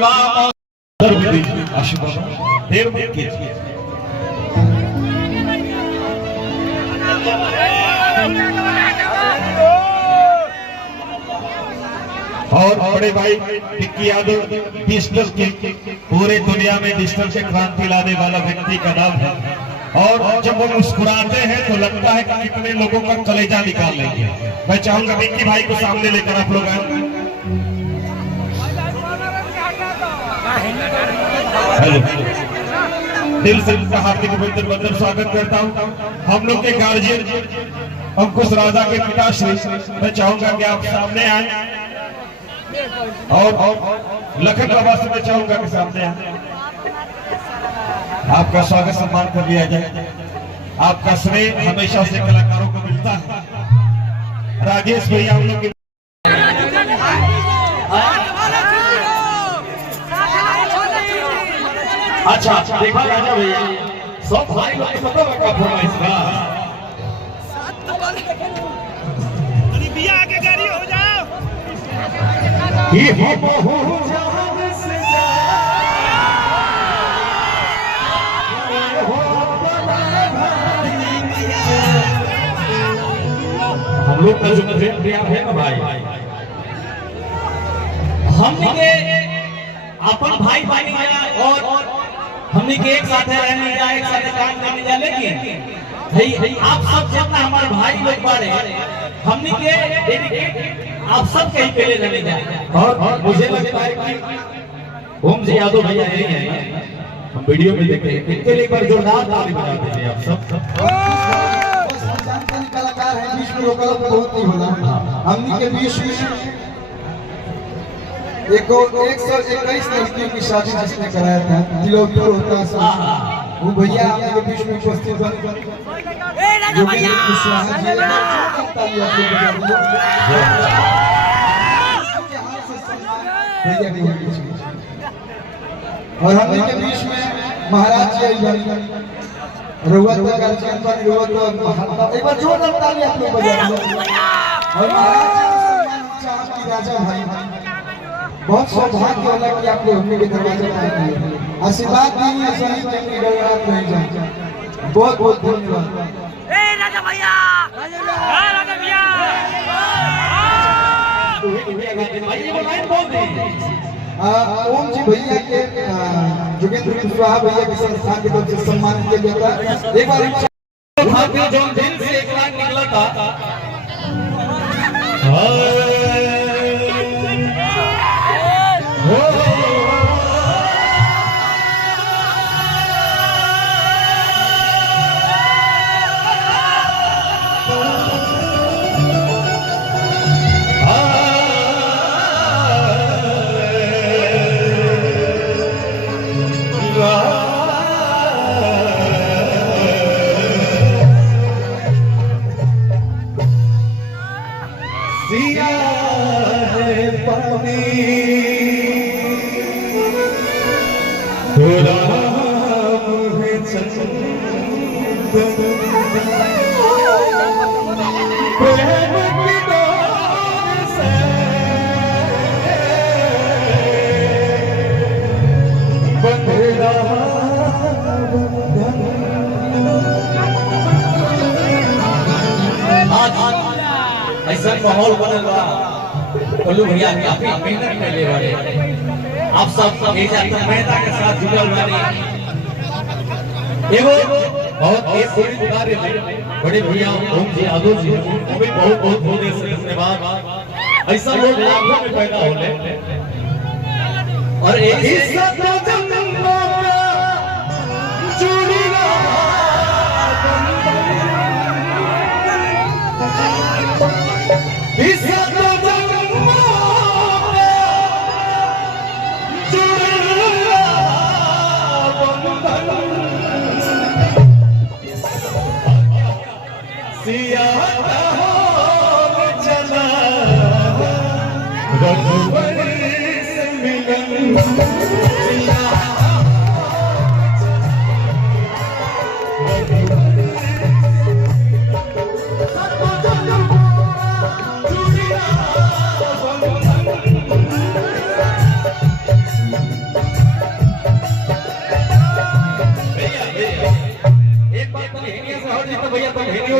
विवाह आशीर्वाद देर मत कीजिए। और बड़े भाई टिक्की यादव डिजिटल की पूरे दुनिया में डिजिटल से क्रांति लाने वाला व्यक्ति का नाम है, और जब वो मुस्कुराते हैं तो लगता है कि कितने लोगों का कलेजा निकाल लेंगे। मैं चाहूंगा टिक्की भाई को सामने लेकर आप लोग आए। दिल से उनका हार्दिक अभिनंदन स्वागत करता हूँ। हम लोग के गार्जियन अंकुश राजा के पिताश्री, मैं चाहूंगा कि आप सामने आए, और लखन बाबा से मैं चाहूंगा कि सामने आए, आपका स्वागत सम्मान कर लिया जाए। आपका स्नेह हमेशा से कलाकारों को मिलता है। राजेश भैया हम लोग अच्छा देखा राजा भैया सब भाई लोग को पता लगा फरमाइश का बिया आगे गाड़ी हो जाओ ये हो जान से हम लोग का जो प्रेम है ना भाई, हमने अपन भाई बन गया और हमने के एक साथ रहने जा, एक साथ काम करने जा, लेकिन आप सब जितना हमारे भाई लोग बारे हमने के आप सब कहीं के लिए रहने जा। और मुझे लगता है कि ओम जी यादव भैया यही है, हम वीडियो में देखे हैं, इनके लिए एक बार जोरदार ताली बजा दीजिए आप सब। कलाकार है, बीच में रोकल बहुत नहीं होला। हमने के बीच में 121 लड़कियों की शादी जिसने कराया था, दिलों होता है वो भैया आपके बीच में उपस्थित बन और हम के बीच में महाराज जी एक बार जोरदार ताली आप लोग बजा दो। और महाराज जी राजा भाई बहुत सौभाग्य वाला कि आप लोग हमने के दरवाजे पर आए, आशीर्वाद दीजिए, सही टाइम में गड़बड़ात नहीं जाए। बहुत बहुत धन्यवाद। ए राजा भैया, राजा भैया भाई ये लाइन बोल दे। ओम जी भैया के जोगेंद्र कुशवाहा भैया के संस्थान की तरफ से सम्मान किया गया था। एक बार भारतीय जो दिल से एक लाइन निकला था, ऐसा माहौल बनल बा, कल्लू भैया काफी मेहनत कर ले वाले, आप सब मेहनत के साथ जुड़ल वाले एगो बहुत एक कार्य में बड़े भैया ओम जी यादव जी वो भी बहुत बहुत होने से धन्यवाद। ऐसा लोग लाखों में पैदा होले और एक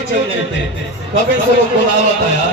चल जाते कबे से लोग बुलावत है यार।